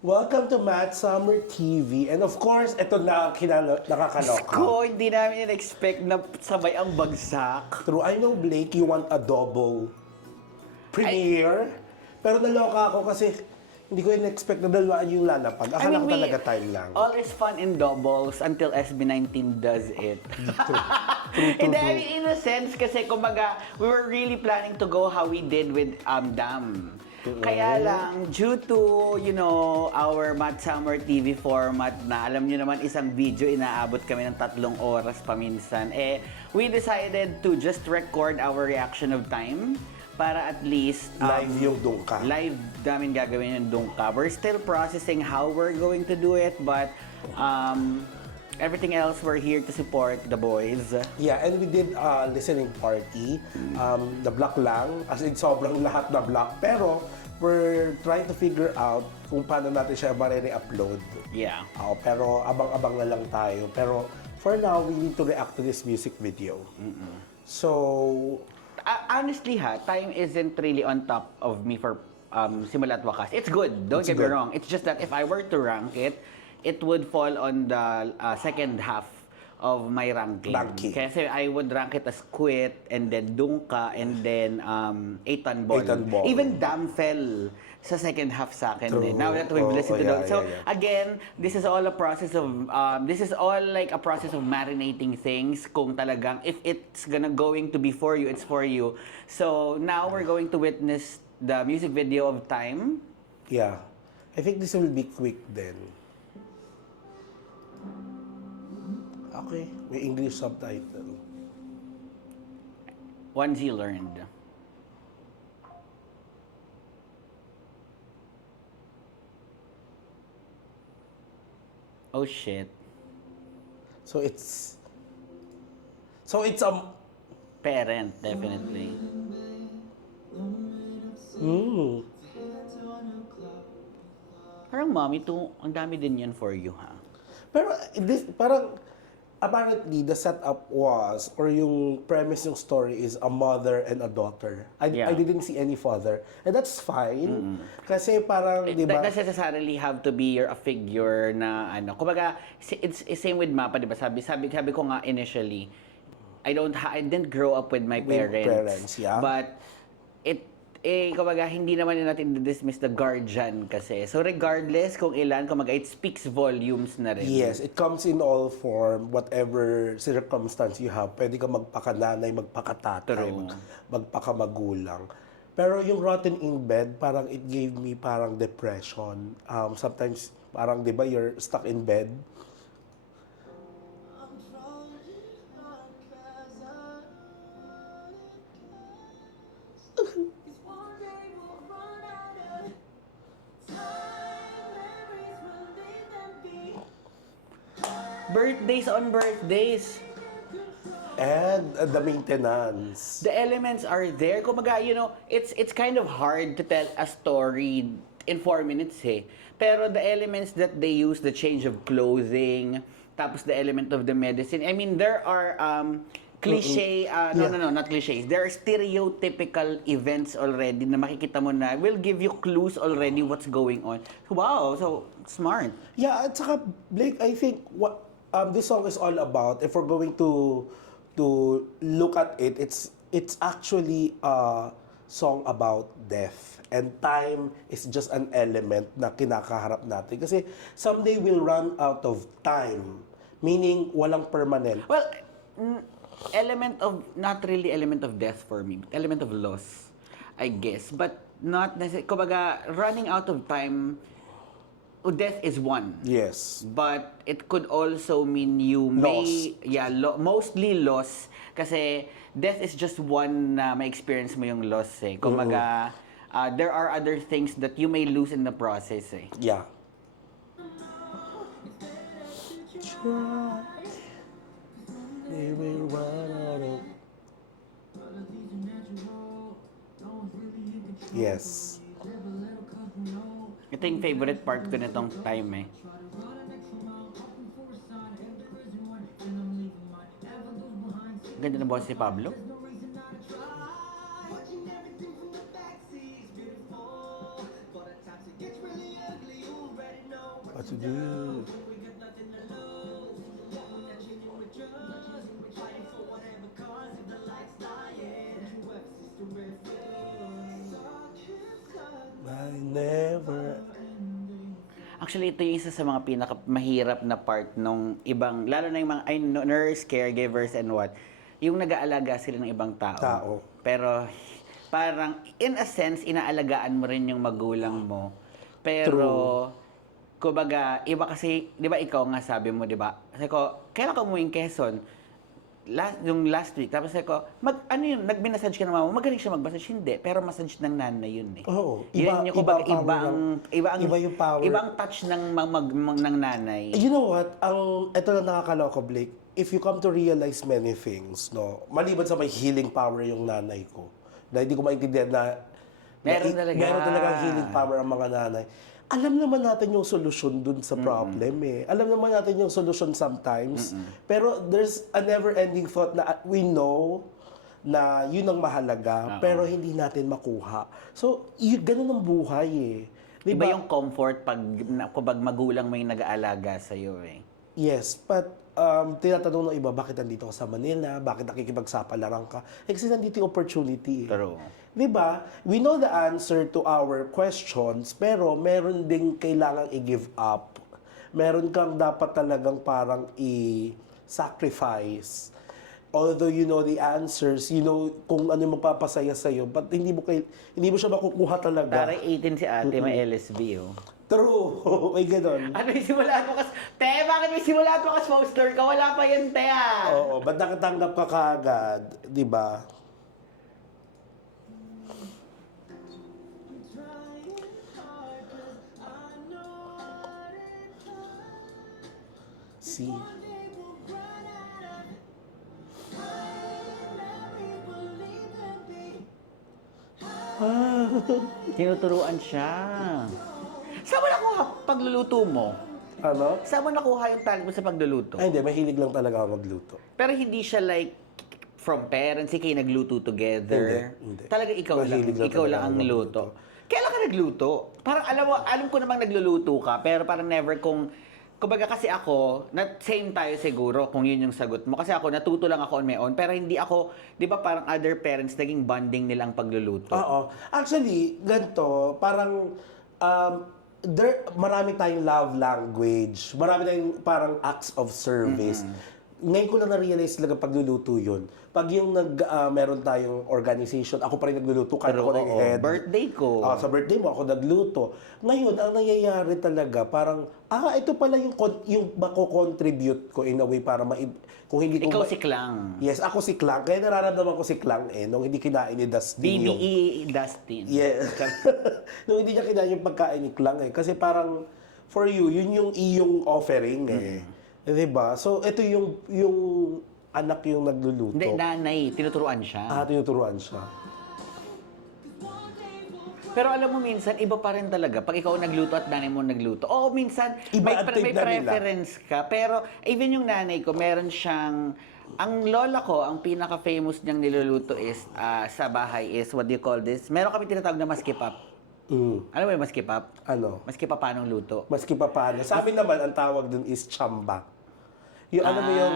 Welcome to Matt Summer TV. And of course, ito na nakakaloka. Ko, hindi namin in-expect na sabay ang bagsak. True, I know, Blake, you want a double premiere. Pero naloka ako kasi hindi ko in-expect na dalawaan yung lalapag. Akala ko talaga time lang. All is fun in doubles until SB19 does it. True, And true. in a sense, kasi kumbaga, we were really planning to go how we did with Dam. Kaya lang, due to, our Matt Summer TV format na, alam nyo naman, isang video, inaabot kami ng 3 oras paminsan, we decided to just record our reaction of time para at least Live yung Dungka. live namin gagawin yung Dungka. We're still processing how we're going to do it, but everything else, we're here to support the boys. Yeah, and we did a listening party. The block lang, as in sobrang lahat na block. Pero we're trying to figure out kung paano natin siya ma-re-upload. Yeah. Pero abang-abang na lang tayo. Pero for now, we need to react to this music video. So, Honestly time isn't really on top of me for Simula at Wakas. It's good, don't It's get me good. wrong. It's just that if I were to rank it, it would fall on the second half of my ranking. Kasi I would rank it as Quit, and then Dungka, and then Eitan Ball. Eitan Ball. Even Dam fell sa second half sa akin. True. Now that we've listened to Yeah, those. So yeah. again, this is all a process of like a process of marinating things. Kung talagang if it's going to be for you, it's for you. So now we're going to witness the music video of Time. yeah. I think this will be quick then. Okay, may English subtitle. Once he learned. Oh shit. So it's a... Parent, definitely. Parang mommy to, ang dami din yan for you, ha? Pero this, parang, apparently, the setup was, or yung premise ng story is a mother and a daughter. I didn't see any father. And that's fine. Kasi parang, di ba? That doesn't necessarily have to be a figure na ano. Kumbaga, it's same with Mapa, di ba? Sabi ko nga initially, I didn't grow up with my parents. Yeah. But kumbaga, hindi naman natin dismiss the guardian kasi. So regardless kung ilan, kumbaga, it speaks volumes na rin. Yes, it comes in all form, whatever circumstance you have. Pwede ka magpakananay, magpakatatay, True. magpakamagulang. Pero yung rotten in bed, parang it gave me parang depression. Sometimes, parang, di ba, you're stuck in bed. Birthdays on birthdays. And the maintenance. The elements are there. Kumbaga, it's kind of hard to tell a story in 4 minutes, eh. Pero the elements that they use, the change of clothing, tapos the element of the medicine. I mean, there are cliche, no, not cliches. There are stereotypical events already na makikita mo na will give you clues already what's going on. Wow, so smart. Yeah, at saka, Blake, I think what this song is all about, if we're going to look at it, it's actually a song about death. And time is just an element na kinakaharap natin. Kasi someday we'll run out of time. Meaning, walang permanent. Well, not really element of death for me, but element of loss, I guess. But not necessarily, kumbaga, running out of time, death is one. Yes. But it could also mean you mostly loss. Kasi death is just one na may experience mo yung loss, eh. Kumbaga, there are other things that you may lose in the process, eh. Yeah. They will run out of... Yes. Ito yung favorite part ko nitong Time, eh. Ganda na boss si Pablo. What to do? I never... Actually, ito yung isa sa mga pinakamahirap na part nung ibang, lalo na yung mga nurse, caregivers, and what, yung nag-aalaga sila ng ibang tao. Tao. Pero parang, in a sense, inaalagaan mo rin yung magulang mo. Pero, kumbaga, iba kasi, di ba ikaw nga sabi mo, di ba? Sabi ko, kailan ka umuwing Quezon? Yung last week, tapos ako, ano yun, nag-massage ka ng mama mo, magaling siya mag-massage, hindi, pero massage ng nanay yun eh. Oo, Yun yung, kumbaga, iba yung power. ibang touch ng nanay. You know what? Ito lang nakakaloko, Blake. If you come to realize many things, no, maliban sa may healing power yung nanay ko, na hindi ko maintindihan na Meron talaga. Meron talagang healing power ang mga nanay. Alam naman natin yung solusyon dun sa problem eh. Alam naman natin yung solusyon sometimes. Pero there's a never-ending thought na we know na yun ang mahalaga, pero hindi natin makuha. So, ganun ang buhay eh. Iba yung comfort pag magulang may nag-aalaga sa'yo eh. Yes, but tinatanong ng iba, bakit nandito ka sa Manila? Bakit nakikipagsapalaran ka? Eh, kasi nandito yung opportunity. True. Diba? We know the answer to our questions, pero meron ding kailangang i-give up. Meron kang dapat talagang parang i-sacrifice. Although you know the answers, you know kung ano yung magpapasaya sa'yo, but hindi mo siya makukuha talaga. Parang 18 si ate, may LSB oh. True. May ganon. Ano yung simula mo te, bakit may simula mo poster ka? Wala pa yan, te ah. Oo, ba't nakatanggap ka kaagad? Diba? See? Tinuturuan siya. Saan mo nakuha pagluluto mo? Ano? Saan mo nakuha yung talent mo sa pagluluto? Ay, hindi. Mahilig lang talaga ako magluto. Pero hindi siya like from parents, kayo nagluto together. Hindi. Talaga ikaw Mahilig lang ikaw talaga lang ang ako niluto. Kailan ka nagluto? Parang alam ko namang nagluluto ka, pero parang never kumbaga kasi ako, same tayo siguro kung yun yung sagot mo. Kasi ako, natuto lang ako on my own. Pero hindi ako, di ba parang other parents, naging bonding nilang pagluluto. Oo. Actually, ganito, parang marami tayong love language. Marami tayong parang acts of service. Ngayon ko lang na-realize talaga pagluluto yun. Pag yung meron tayong organization, ako pa rin nagluluto, kahit ako ng head. Birthday ko. Sa birthday mo, ako nagluto. Ngayon, ang nangyayari talaga, parang, ito pala yung mako-contribute ko in a way para kung hindi ko... Ikaw si Klang. Yes, ako si Klang. Kaya nararamdaman ko si Klang nung hindi kinain ni Dustin yung... BBE Dustin. Yeah. Nung hindi niya kinain yung pagkain ni Klang kasi parang, for you, yun yung iyong offering Diba? So, ito yung anak yung nagluluto. Hindi, nanay. Tinuturuan siya. Tinuturuan siya. Pero alam mo minsan, iba pa rin talaga pag ikaw nagluto at nanay mo nagluto. Oo, minsan Iba ang may tignan nila. preference ka. Pero even yung nanay ko, meron siyang... Ang lola ko, ang pinaka-famous niyang niluluto is, sa bahay is, what do you call this? Meron kami tinatawag na maskipap. Alam mo yung maskipap? Ano? Maskipap anong luto? Maski pa paano. Sa amin naman, ang tawag dun is chamba. Yung alam mo yung,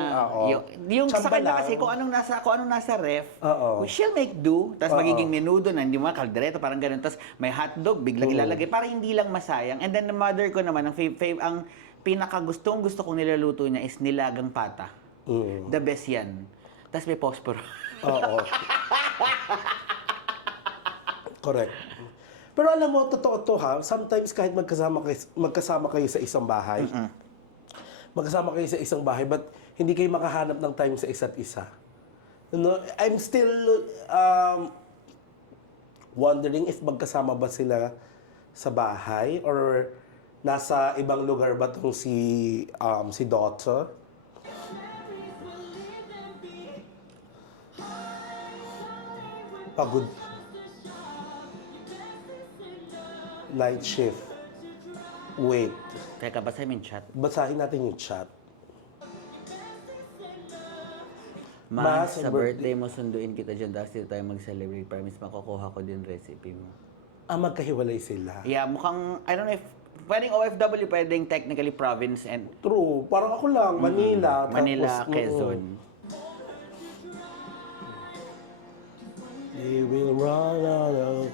yung sa Chamba kanya lang. kasi kung anong nasa ref, Oo. she'll make do, tapos magiging menudo na, hindi mo kaldereta, parang ganun. Tapos may hotdog, biglang ilalagay, para hindi lang masayang. And then the mother ko naman, ang pinaka-gusto kong niluluto niya is nilagang pata. The best yan. Tapos may posporo. Oo. Correct. Pero alam mo, totoo to ha, sometimes kahit magkasama kayo sa isang bahay, magkasama kayo sa isang bahay, but hindi kayo makahanap ng time sa isa't isa. No, I'm still wondering if magkasama ba sila sa bahay or nasa ibang lugar ba tong si daughter? Pagod. Night shift. Wait. Teka, basahin mo yung chat. Basahin natin yung chat. Ma, Ma, sa birthday mo, sunduin kita dyan. Tapos dito tayo mag-celebrate. Promise, makukuha ko din recipe mo. Magkahiwalay sila. Yeah, mukhang, I don't know if Pwedeng OFW, pwedeng technically province and True. Parang ako lang, Manila. Manila, tapos, Quezon. They will run out of...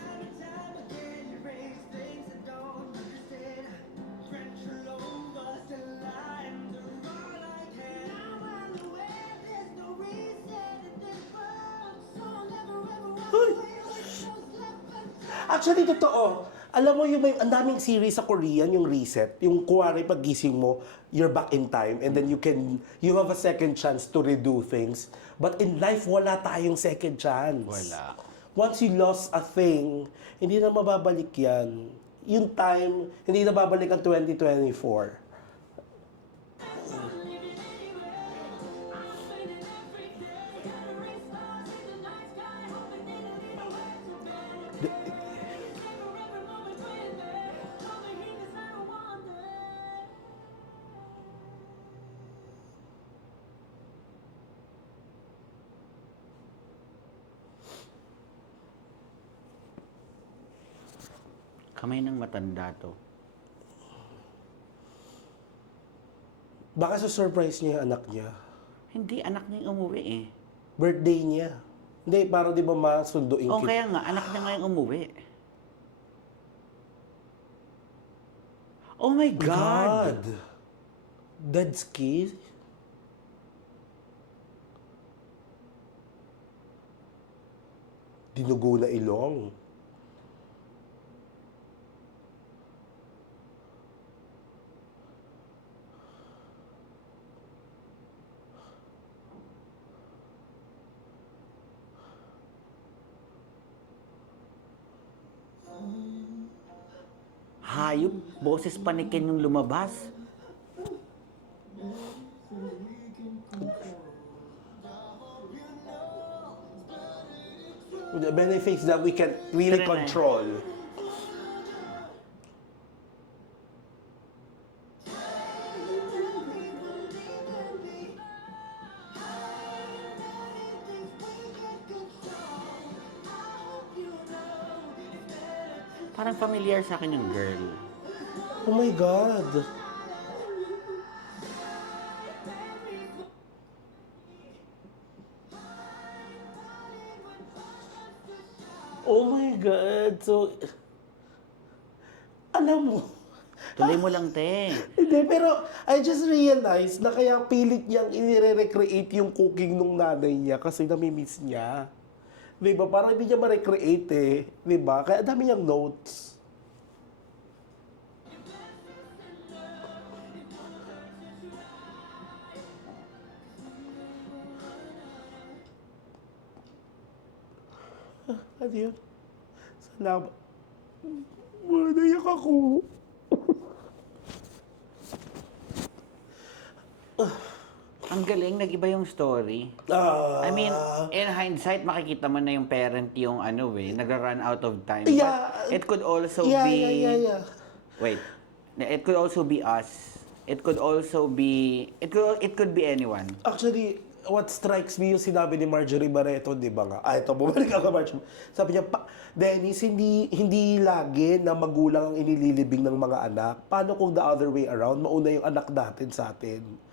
Actually, totoo. Alam mo, yung may ang daming series sa Korean, yung Reset, yung kuwari pagising mo, you're back in time, and then you have a second chance to redo things. But in life, wala tayong second chance. Wala. Once you lost a thing, hindi na mababalik yan. Yung time, hindi na babalik ang 2024. Kamay ng matanda to. Baka surprise niya yung anak niya. Hindi, anak niya yung umuwi eh. Birthday niya. Hindi, parang di ba masunduin O kaya nga, anak niya nga yung umuwi. Oh my God! Dead ski? Dinugo na ilong. Hayop, boses panikin yung lumabas. With the benefits that we can really Tara na. control. Parang familiar sa akin yung girl. Oh my God. Oh my God. So, alam mo, Tuloy mo lang, te. hindi, pero I just realized na kaya pilit niyang inire-recreate yung cooking nung nanay niya kasi namimiss niya. Di ba? Parang hindi niya ma-recreate eh. Di ba? Kaya dami niyang notes. Ano yun? Salamat. Naiyak ako. Ang galing, nag-iba yung story. I mean, in hindsight, makikita mo na yung parent yung ano eh, nagra-run out of time. Yeah. But it could also yeah, be... yeah. Wait. It could also be us. It could also be... It could be anyone. Actually, what strikes me yung sinabi ni Marjorie Barreto, di ba nga? Ito, bumalik ako, Marjorie. Sabi niya, Dennis, hindi lagi na magulang ang inililibing ng mga anak. Paano kung the other way around, mauna yung anak natin sa atin?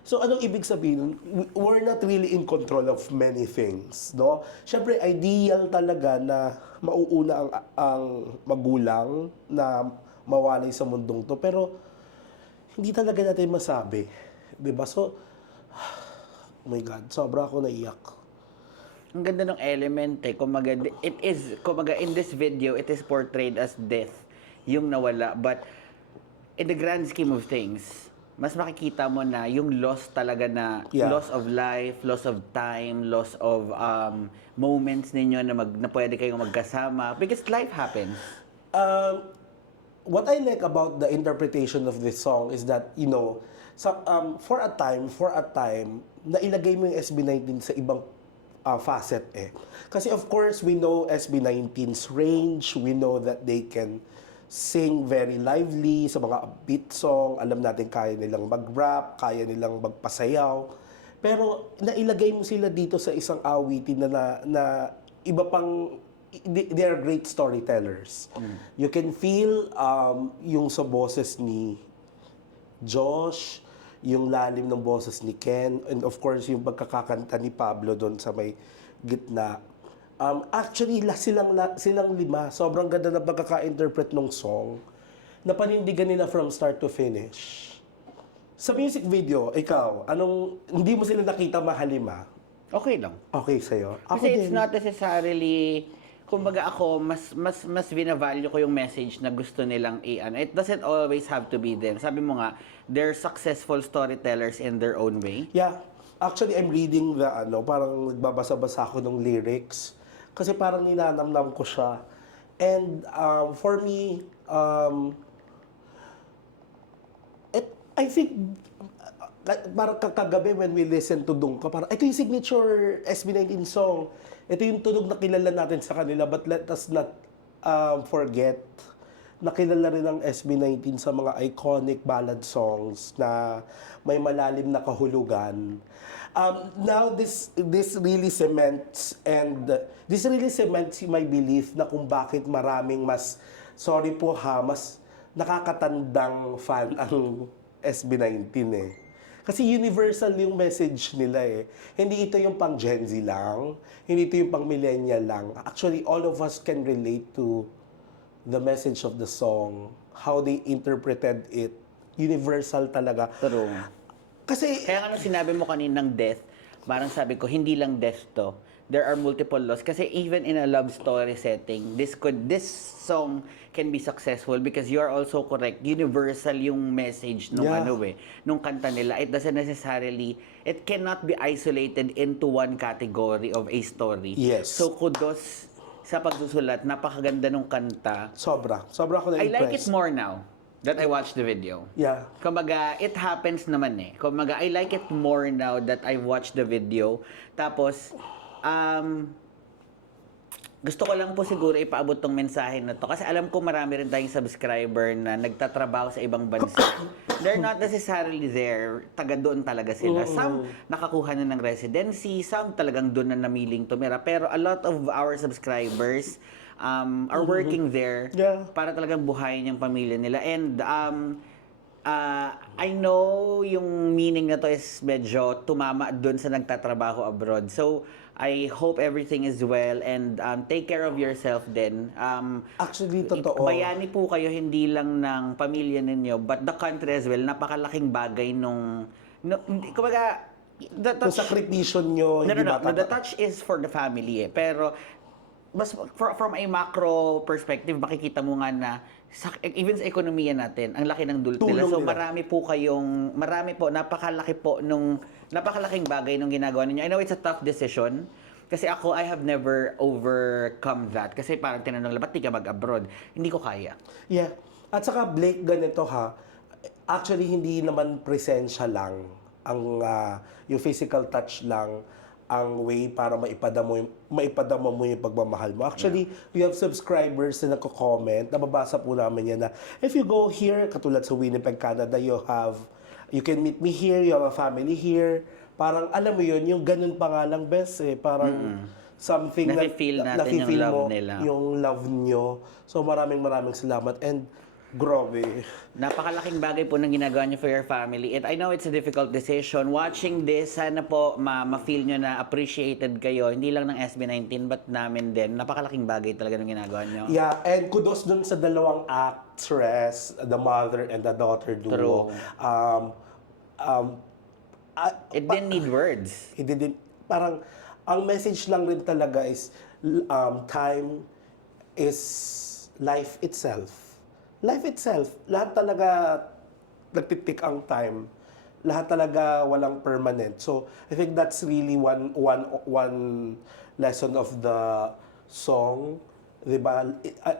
So, anong ibig sabihin? We're not really in control of many things, no? Siyempre, ideal talaga na mauuna ang magulang na mawalay sa mundong to. Pero, hindi talaga natin masabi. Diba? So, oh my God, sobra ako naiyak. Ang ganda ng element eh. Kumaga, in this video, it is portrayed as death, yung nawala. But, in the grand scheme of things, mas makikita mo na yung loss talaga na, loss of life, loss of time, loss of moments ninyo na pwede kayong magkasama. Because life happens. What I like about the interpretation of this song is that, you know, for a time, nailagay mo yung SB19 sa ibang facet eh. Kasi of course, we know SB19's range, we know that they can sing very lively sa mga upbeat song, alam natin kaya nilang mag-rap, kaya nilang magpasayaw. Pero nailagay mo sila dito sa isang awitin na iba pang they are great storytellers. You can feel yung sa boses ni Josh, yung lalim ng boses ni Ken, and of course yung pagkakakanta ni Pablo doon sa may gitna. Actually, silang lima, sobrang ganda ng pagkaka-interpret ng song. Napanindigan nila from start to finish. Sa music video, ikaw, hindi mo sila nakita mahalima? Okay lang. Okay sa'yo? Ako Kasi it's din. not necessarily, kumbaga ako, mas binavalue ko yung message na gusto nilang i-ano. It doesn't always have to be them. Sabi mo nga, they're successful storytellers in their own way. Yeah. Actually, I'm reading parang nagbabasa-basa ako ng lyrics. Kasi parang ninanamnam ko siya. And for me, I think, parang kagabi when we listen to Dungka, parang ito yung signature SB19 song. Ito yung tunog na kilala natin sa kanila, but let us not forget na kilala rin ng SB19 sa mga iconic ballad songs na may malalim na kahulugan. Now this really cements my belief na kung bakit maraming mas nakakatandang fan ang SB19 eh. Kasi universal yung message nila eh. Hindi ito yung pang Gen Z lang, hindi ito yung pang millennial lang. Actually, all of us can relate to the message of the song, how they interpreted it. Universal talaga. True. Kasi, Kaya nga nung sinabi mo kaninang death, parang sabi ko, hindi lang death to. There are multiple loss. Kasi even in a love story setting, this song can be successful because you are also correct. Universal yung message nung Yeah. nung kanta nila. It doesn't necessarily, it cannot be isolated into one category of a story. Yes. So kudos sa pagsusulat, napakaganda nung kanta. sobra ako I na-impress. like it more now that I watched the video. Yeah. Kumbaga, it happens naman eh. Kumbaga, I like it more now that I watched the video. Tapos, gusto ko lang po siguro ipaabot tong mensahe na to. Kasi alam ko marami rin tayong subscriber na nagtatrabaho sa ibang bansa. They're not necessarily there. Taga doon talaga sila. Some nakakuha na ng residency. Some talagang doon na namiling tumira. Pero a lot of our subscribers are working there Yeah. para talagang buhayin yung pamilya nila. And I know yung meaning na to is medyo tumama doon sa nagtatrabaho abroad. So, I hope everything is well and take care of yourself din. Actually, totoo. Bayani po kayo hindi lang ng pamilya ninyo but the country as well. Napakalaking bagay kumbaga, the Kung touch, sakripisyon nyo, hindi no, bata. the touch is for the family eh. Pero mas from a macro perspective, makikita mo nga na even sa ekonomiya natin, ang laki ng dulot nila. Tulong So nila. marami po, napakalaking bagay nung ginagawa ninyo. I know it's a tough decision. Kasi ako, I have never overcome that. Kasi parang tinanong lang, ba't di ka mag-abroad? Hindi ko kaya. Yeah. At saka Blake, ganito ha. Actually, hindi naman presensya lang ang yung physical touch lang ang way para maipadama mo yung pagmamahal mo. Actually, we have subscribers na nagko-comment, nababasa po namin yan na, if you go here, katulad sa Winnipeg, Canada, you can meet me here, you have a family here. Parang, alam mo yun, yung ganun pa nga lang, best eh. Parang, something Nafe-feel natin yung nafe-feel love mo, nila. yung love nyo. So, maraming salamat. And, grabe. Napakalaking bagay po ng ginagawa niyo for your family. And I know it's a difficult decision. Watching this, sana po ma-feel nyo na appreciated kayo. Hindi lang ng SB19, but namin din. Napakalaking bagay talaga ng ginagawa niyo. Yeah, and kudos dun sa dalawang actress, the mother and the daughter duo. True. It Pa- didn't need words. Hindi din, parang, ang message lang rin talaga is, time is life itself. Life itself. Lahat talaga nagtitik ang time. Lahat talaga walang permanent. So, I think that's really one lesson of the song. Diba?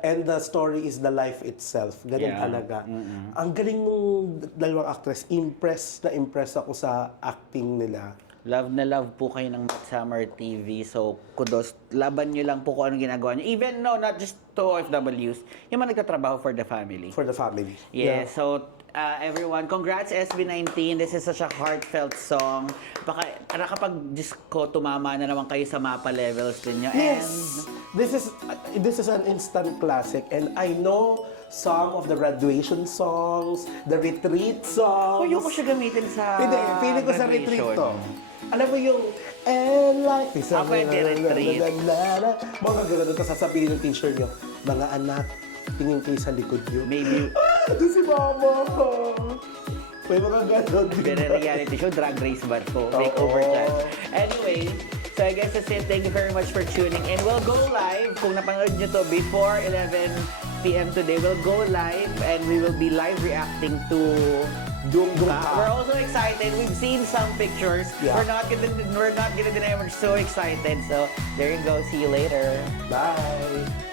And the story is the life itself. Ganun Yeah. talaga. Ang galing nung dalawang actress. Impressed ako sa acting nila. Love na love po kayo ng Midsummer TV. So, kudos. Laban nyo lang po kung anong ginagawa nyo. Even, not just to OFWs, yung mga nagtatrabaho for the family. For the family. Yeah, so everyone. Congrats SB19. This is such a heartfelt song. Baka nakapag-Diyos ko, tumama na naman kayo sa mapa levels ninyo. Yes! This is an instant classic, and I know some of the graduation songs, the retreat songs. Huwag ko siya gamitin sa Hindi, feeling ko sa retreat to. Alam mo yung, and life is a Pwede retreat. Mga gano'n, tapos sasabihin ng teacher nyo, mga anak, tingin kayo sa likod nyo. Maybe Doon si mama ko. May mga gano'n. Very reality show, Drag Race ba to? Makeover Oo. chance. Anyway, so I guess that's it. Thank you very much for tuning in. We'll go live. Kung napanood nyo to before 11 p.m. today, we'll go live and we will be live reacting to Dung-dung We're ka. also excited. We've seen some pictures. Yeah. We're not gonna deny we're so excited. So there you go. See you later. Bye.